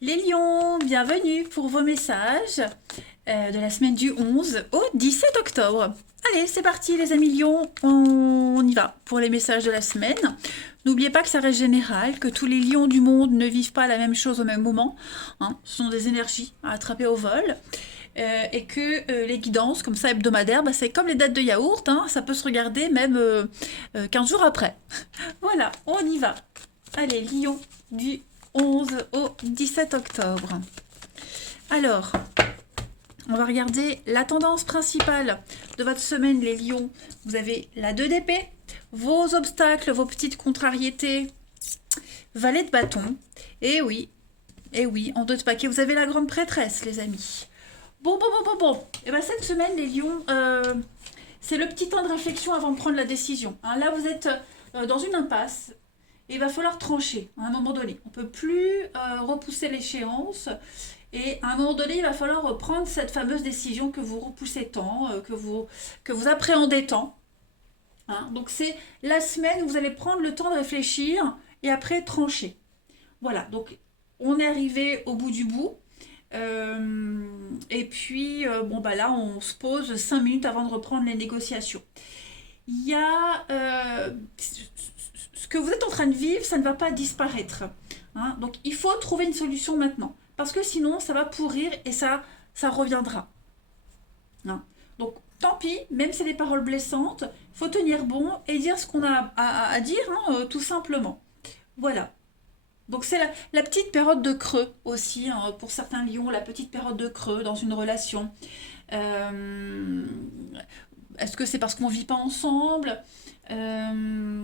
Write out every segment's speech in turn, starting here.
Les lions, bienvenue pour vos messages de la semaine du 11 au 17 octobre. Allez, c'est parti les amis lions, on y va pour les messages de la semaine. N'oubliez pas que ça reste général, que tous les lions du monde ne vivent pas la même chose au même moment. Hein. Ce sont des énergies à attraper au vol. Et que les guidances, comme ça, hebdomadaires, bah, c'est comme les dates de yaourt, hein, ça peut se regarder même 15 jours après. Voilà, on y va. Allez, lion du 11 au 17 octobre. Alors, on va regarder la tendance principale de votre semaine, les lions. Vous avez la 2 d'épée, vos obstacles, vos petites contrariétés, valet de bâton. Et oui, en 2 de paquet, vous avez la grande prêtresse, les amis. Bon. Et bien cette semaine, les lions, c'est le petit temps de réflexion avant de prendre la décision. Hein, là, vous êtes dans une impasse. Et il va falloir trancher à un moment donné. On ne peut plus repousser l'échéance. Et à un moment donné, il va falloir prendre cette fameuse décision que vous repoussez tant, que vous appréhendez tant. Hein. Donc c'est la semaine où vous allez prendre le temps de réfléchir et après trancher. Voilà, donc on est arrivé au bout du bout. Et puis, bon, bah là, on se pose 5 minutes avant de reprendre les négociations. Il y a ce que vous êtes en train de vivre, ça ne va pas disparaître. Hein. Donc il faut trouver une solution maintenant. Parce que sinon, ça va pourrir et ça reviendra. Hein. Donc tant pis, même si c'est des paroles blessantes, il faut tenir bon et dire ce qu'on a à dire, hein, tout simplement. Voilà. Donc c'est la petite période de creux aussi, hein, pour certains lions, la petite période de creux dans une relation. Euh, Est-ce que c'est parce qu'on ne vit pas ensemble? Euh,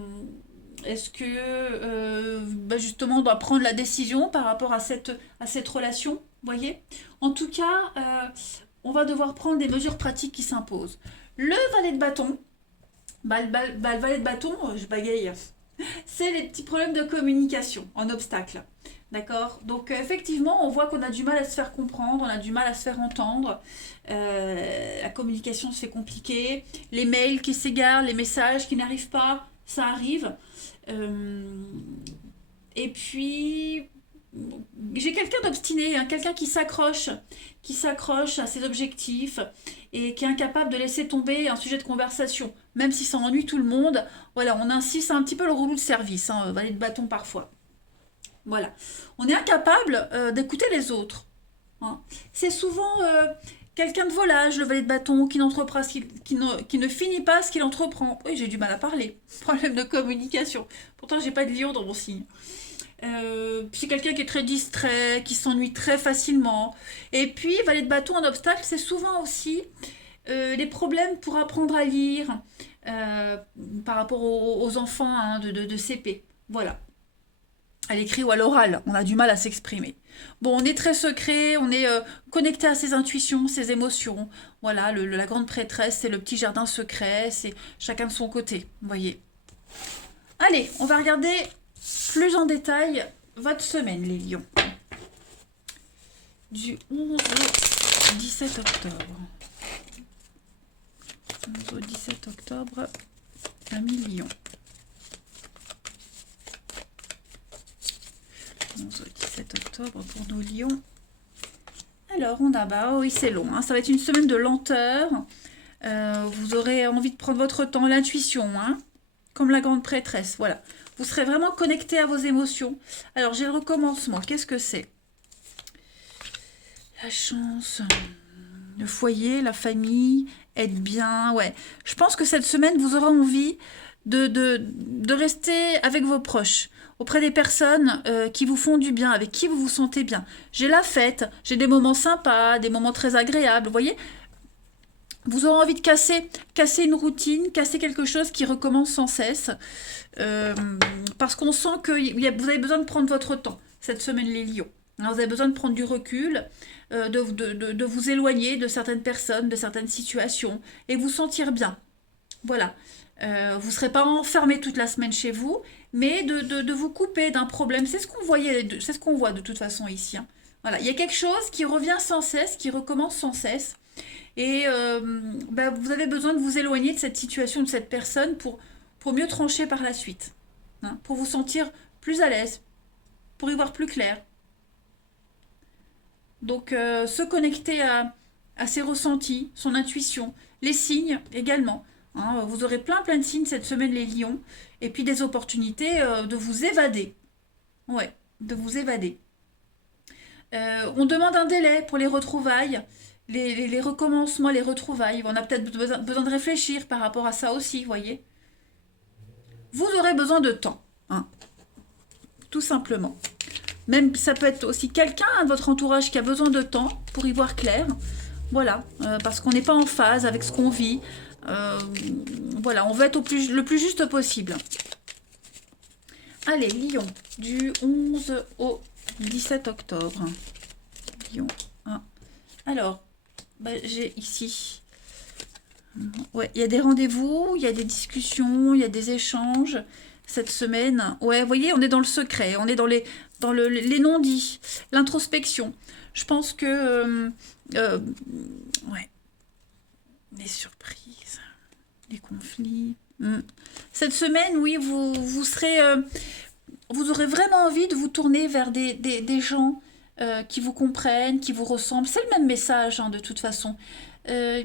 Est-ce que bah justement on doit prendre la décision par rapport à cette relation? Vous voyez. En tout cas, on va devoir prendre des mesures pratiques qui s'imposent. Le valet de bâton, le valet de bâton, je bagaye, c'est les petits problèmes de communication en obstacle. D'accord. Donc effectivement, on voit qu'on a du mal à se faire comprendre, on a du mal à se faire entendre. La communication se fait compliquée. Les mails qui s'égarent, les messages qui n'arrivent pas, ça arrive. Euh, et puis, j'ai quelqu'un d'obstiné, hein, quelqu'un qui s'accroche à ses objectifs et qui est incapable de laisser tomber un sujet de conversation, même si ça ennuie tout le monde. Voilà, on insiste un petit peu le relou de service, hein, valet de bâton parfois. Voilà, on est incapable d'écouter les autres. Hein. C'est souvent quelqu'un de volage, le valet de bâton, qui ne finit pas ce qu'il entreprend. Oui, j'ai du mal à parler. Problème de communication. Pourtant, j'ai pas de lion dans mon signe. C'est quelqu'un qui est très distrait, qui s'ennuie très facilement. Et puis, valet de bâton en obstacle, c'est souvent aussi les problèmes pour apprendre à lire euh, par rapport aux enfants, hein, de CP. Voilà. À l'écrit ou à l'oral, on a du mal à s'exprimer. Bon, on est très secret, on est connecté à ses intuitions, ses émotions. Voilà, la grande prêtresse, c'est le petit jardin secret, c'est chacun de son côté, vous voyez. Allez, on va regarder plus en détail votre semaine, les lions. Du 11 au 17 octobre. 11 au 17 octobre, ami lion. 11 au 17 octobre pour nos lions. Alors, on a, bah oui, c'est long, hein. Ça va être une semaine de lenteur. Vous aurez envie de prendre votre temps, l'intuition, hein, comme la grande prêtresse, voilà. Vous serez vraiment connecté à vos émotions. Alors, j'ai le recommencement. Qu'est-ce que c'est? La chance, le foyer, la famille, être bien, ouais. Je pense que cette semaine, vous aurez envie de rester avec vos proches, auprès des personnes qui vous font du bien, avec qui vous vous sentez bien. J'ai la fête, j'ai des moments sympas, des moments très agréables, vous voyez. Vous aurez envie de casser une routine, casser quelque chose qui recommence sans cesse, euh, parce qu'on sent que vous avez besoin de prendre votre temps cette semaine, les lions. Hein, vous avez besoin de prendre du recul, de vous éloigner de certaines personnes, de certaines situations, et vous sentir bien. Voilà. Vous ne serez pas enfermé toute la semaine chez vous, mais de vous couper d'un problème. C'est ce qu'on voyait, c'est ce qu'on voit de toute façon ici. Hein. Voilà. Il y a quelque chose qui revient sans cesse, qui recommence sans cesse. Et bah, vous avez besoin de vous éloigner de cette situation, de cette personne pour mieux trancher par la suite. Hein, pour vous sentir plus à l'aise, pour y voir plus clair. Donc, se connecter à ses ressentis, son intuition, les signes également. Hein. Vous aurez plein de signes cette semaine, les lions, et puis des opportunités de vous évader. Ouais, de vous évader. On demande un délai pour les retrouvailles, les recommencements, les retrouvailles. On a peut-être besoin de réfléchir par rapport à ça aussi, voyez. Vous aurez besoin de temps, hein, tout simplement. Même ça peut être aussi quelqu'un de votre entourage qui a besoin de temps pour y voir clair. Voilà, parce qu'on n'est pas en phase avec ce qu'on vit. Euh, voilà, on veut être le plus juste possible. Allez, Lion, du 11 au 17 octobre. Lion 1. Alors, bah, j'ai ici. Ouais, il y a des rendez-vous, il y a des discussions, il y a des échanges cette semaine. Ouais, vous voyez, on est dans le secret, on est les non-dits, l'introspection. Je pense que ouais, les surprises, les conflits. Cette semaine, oui, vous serez, vous aurez vraiment envie de vous tourner vers des gens qui vous comprennent, qui vous ressemblent. C'est le même message, hein, de toute façon. Euh,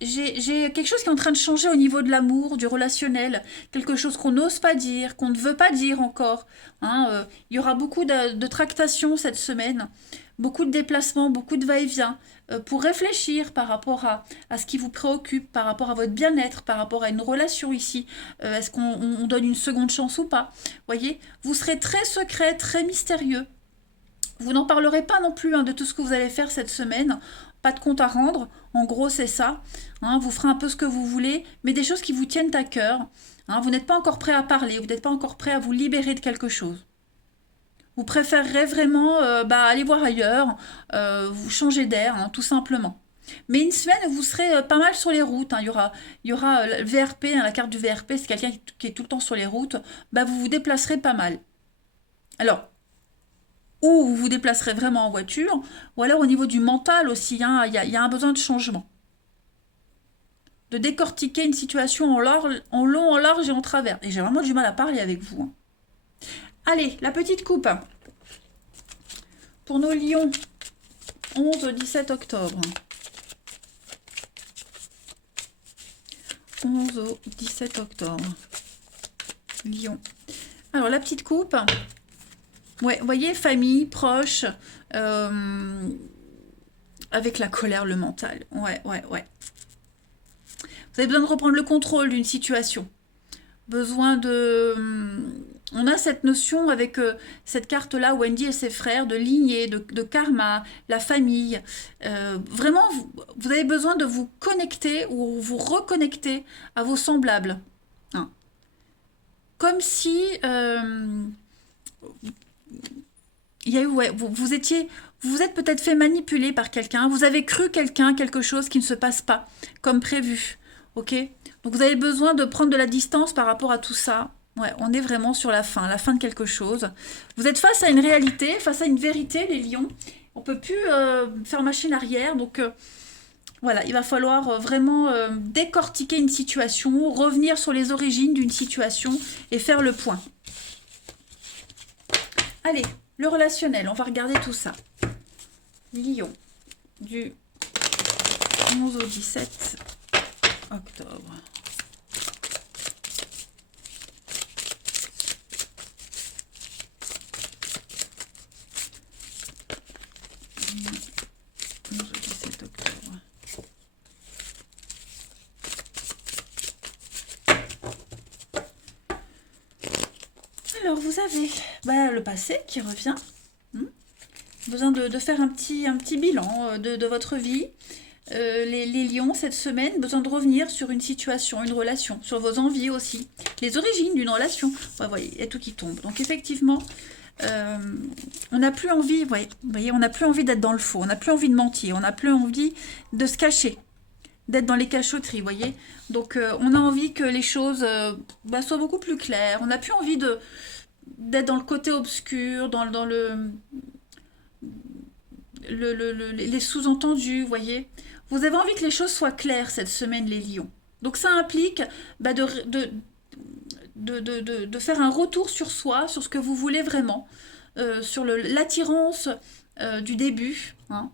j'ai quelque chose qui est en train de changer au niveau de l'amour, du relationnel, quelque chose qu'on n'ose pas dire, qu'on ne veut pas dire encore. Hein, il y aura beaucoup de tractations cette semaine, beaucoup de déplacements, beaucoup de va-et-vient pour réfléchir par rapport à ce qui vous préoccupe, par rapport à votre bien-être, par rapport à une relation ici. Est-ce qu'on donne une seconde chance ou pas? Voyez, vous serez très secret, très mystérieux. Vous n'en parlerez pas non plus, hein, de tout ce que vous allez faire cette semaine. Pas de compte à rendre. En gros, c'est ça. Hein, vous ferez un peu ce que vous voulez, mais des choses qui vous tiennent à cœur. Hein, vous n'êtes pas encore prêt à parler, vous n'êtes pas encore prêt à vous libérer de quelque chose. Vous préférerez vraiment aller voir ailleurs, vous changer d'air, hein, tout simplement. Mais une semaine, vous serez pas mal sur les routes. Hein. Il y aura le VRP, hein, la carte du VRP, c'est quelqu'un qui est tout le temps sur les routes. Bah, vous vous déplacerez pas mal. Alors, ou vous vous déplacerez vraiment en voiture, ou alors au niveau du mental aussi, hein, il y a un besoin de changement. De décortiquer une situation en long, en large et en travers. Et j'ai vraiment du mal à parler avec vous. Hein. Allez, la petite coupe. Pour nos lions, 11 au 17 octobre. 11 au 17 octobre. Lion. Alors, la petite coupe. Ouais, vous voyez, famille, proche, avec la colère, le mental. Ouais. Vous avez besoin de reprendre le contrôle d'une situation. Besoin de... On a cette notion avec cette carte-là, Wendy et ses frères, de lignée, de karma, la famille. Vraiment, vous avez besoin de vous connecter ou vous reconnecter à vos semblables. Hein. Comme si... il y a eu, ouais, vous êtes peut-être fait manipuler par quelqu'un, vous avez cru quelque chose qui ne se passe pas comme prévu, ok? Donc vous avez besoin de prendre de la distance par rapport à tout ça. Ouais, on est vraiment sur la fin de quelque chose. Vous êtes face à une réalité, face à une vérité, les lions. On peut plus faire machine arrière, donc voilà, il va falloir vraiment décortiquer une situation, revenir sur les origines d'une situation et faire le point. Allez, le relationnel, on va regarder tout ça. Lion, du 11 au 17 octobre. Alors, vous avez le passé qui revient. Besoin de faire un petit bilan de votre vie. Les lions, cette semaine, besoin de revenir sur une situation, une relation, sur vos envies aussi. Les origines d'une relation. Ouais, voyez, il y a tout qui tombe. Donc, effectivement, on n'a plus envie, vous voyez, on n'a plus envie d'être dans le faux, on n'a plus envie de mentir, on n'a plus envie de se cacher, d'être dans les cachotteries, vous voyez. Donc, on a envie que les choses soient beaucoup plus claires. On n'a plus envie d'être dans le côté obscur, dans les sous-entendus, vous voyez. Vous avez envie que les choses soient claires cette semaine, les lions. Donc ça implique de faire un retour sur soi, sur ce que vous voulez vraiment, sur l'attirance du début. Hein.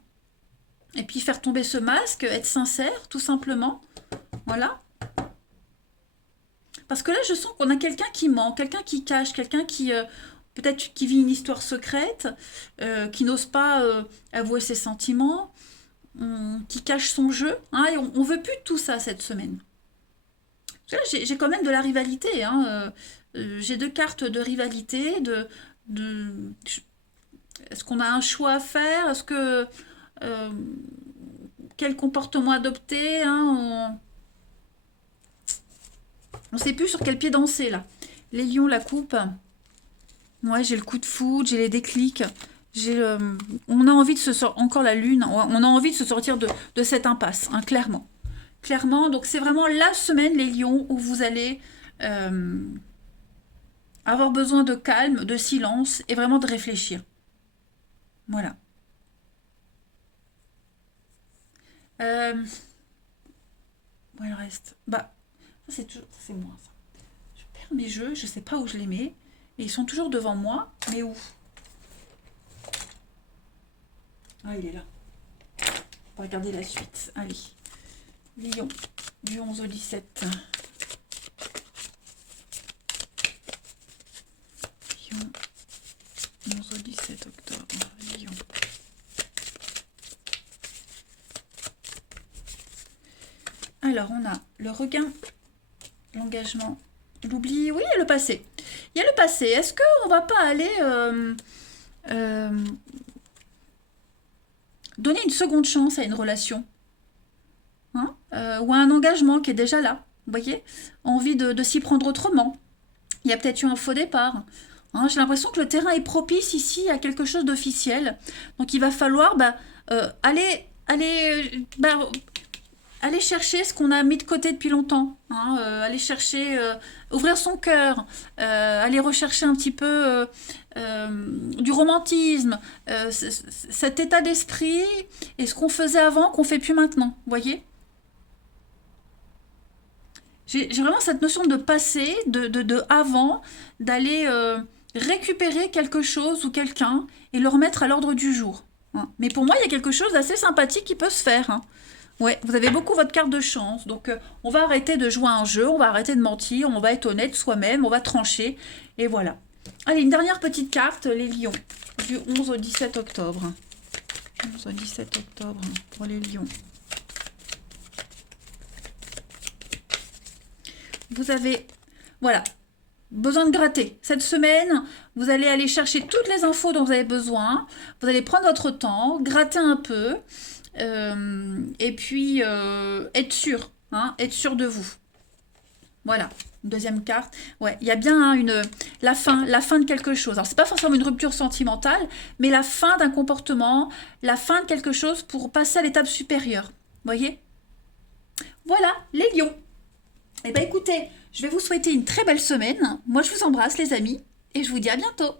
Et puis faire tomber ce masque, être sincère, tout simplement. Voilà. Parce que là, je sens qu'on a quelqu'un qui ment, quelqu'un qui cache, quelqu'un qui peut-être qui vit une histoire secrète, qui n'ose pas avouer ses sentiments, qui cache son jeu. Hein, et on veut plus de tout ça cette semaine. J'ai quand même de la rivalité. Hein, j'ai deux cartes de rivalité. De, est-ce qu'on a un choix à faire? Est-ce que euh, quel comportement adopter? Hein, on ne sait plus sur quel pied danser là. Les lions, la coupe. Ouais, j'ai le coup de foudre, j'ai les déclics. On a envie de se sortir, encore la lune, on a envie de se sortir de cette impasse, hein, clairement. Clairement, donc c'est vraiment la semaine, les lions, où vous allez avoir besoin de calme, de silence et vraiment de réfléchir. Voilà. Euh, ouais, le reste. Bah, ça c'est toujours, c'est moi ça. Je perds mes jeux, je sais pas où je les mets. Et ils sont toujours devant moi, mais où? Ah, il est là. On va regarder la suite. Allez. Lion, du 11 au 17. Lion, 11 au 17 octobre. Lion. Alors, on a le regain, l'engagement, l'oubli. Oui, il y a le passé. Il y a le passé. Est-ce qu'on va pas aller euh, donner une seconde chance à une relation, hein, ou à un engagement qui est déjà là? Vous voyez, envie de s'y prendre autrement. Il y a peut-être eu un faux départ. Hein, j'ai l'impression que le terrain est propice ici à quelque chose d'officiel. Donc il va falloir aller chercher ce qu'on a mis de côté depuis longtemps. Hein, aller chercher, ouvrir son cœur, aller rechercher un petit peu du romantisme, cet état d'esprit et ce qu'on faisait avant qu'on fait plus maintenant. Vous voyez? J'ai vraiment cette notion de passé, de avant, d'aller récupérer quelque chose ou quelqu'un et le remettre à l'ordre du jour. Hein. Mais pour moi, il y a quelque chose d'assez sympathique qui peut se faire. Hein. Ouais, vous avez beaucoup votre carte de chance. Donc, on va arrêter de jouer à un jeu, on va arrêter de mentir, on va être honnête soi-même, on va trancher. Et voilà. Allez, une dernière petite carte, les lions, du 11 au 17 octobre. 11 au 17 octobre pour les lions. Vous avez, voilà, besoin de gratter. Cette semaine, vous allez aller chercher toutes les infos dont vous avez besoin. Vous allez prendre votre temps, gratter un peu, et puis être sûr, hein, être sûr de vous. Voilà, une deuxième carte. Ouais, il y a bien hein, la fin de quelque chose. Alors, c'est pas forcément une rupture sentimentale, mais la fin d'un comportement, la fin de quelque chose pour passer à l'étape supérieure. Vous voyez? Voilà, les lions. Eh bien écoutez, je vais vous souhaiter une très belle semaine. Moi je vous embrasse les amis et je vous dis à bientôt.